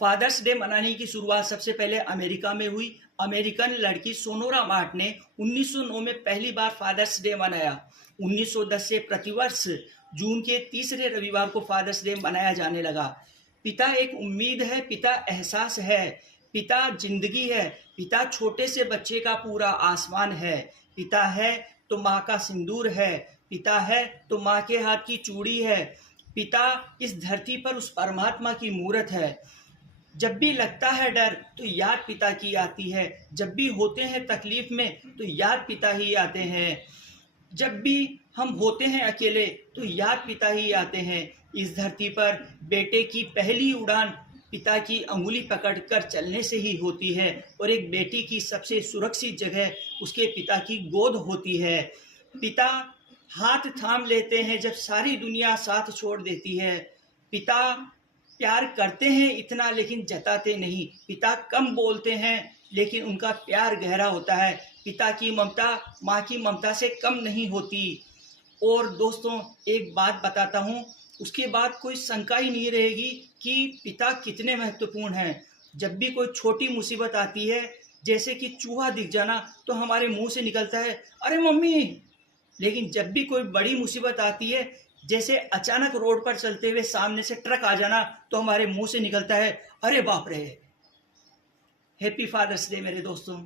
Fathers day मनाने की शुरुआत सबसे पहले अमेरिका में हुई। अमेरिकन लड़की सोनोरा मार्ट ने 1909 में पहली बार फादर्स डे मनाया। 1910 से प्रतिवर्ष जून के तीसरे रविवार को फादर्स डे मनाया जाने लगा। पिता एक उम्मीद है, पिता एहसास है, पिता जिंदगी है, पिता छोटे से बच्चे का पूरा आसमान है। पिता है तो माँ का सिंदूर है, पिता है तो माँ के हाथ की चूड़ी है, पिता इस धरती पर उस परमात्मा की मूरत है। जब भी लगता है डर तो याद पिता की आती है, जब भी होते हैं तकलीफ में तो याद पिता ही आते हैं, जब भी हम होते हैं अकेले तो याद पिता ही आते हैं। इस धरती पर बेटे की पहली उड़ान पिता की अंगुली पकड़कर चलने से ही होती है और एक बेटी की सबसे सुरक्षित जगह उसके पिता की गोद होती है। पिता हाथ थाम लेते हैं जब सारी दुनिया साथ छोड़ देती है। पिता प्यार करते हैं इतना लेकिन जताते नहीं। पिता कम बोलते हैं लेकिन उनका प्यार गहरा होता है। पिता की ममता माँ की ममता से कम नहीं होती। और दोस्तों, एक बात बताता हूँ, उसके बाद कोई शंका ही नहीं रहेगी कि पिता कितने महत्वपूर्ण हैं। जब भी कोई छोटी मुसीबत आती है, जैसे कि चूहा दिख जाना, तो हमारे मुंह से निकलता है अरे मम्मी। लेकिन जब भी कोई बड़ी मुसीबत आती है, जैसे अचानक रोड पर चलते हुए सामने से ट्रक आ जाना, तो हमारे मुंह से निकलता है अरे बाप रे। हैप्पी फादर्स डे मेरे दोस्तों।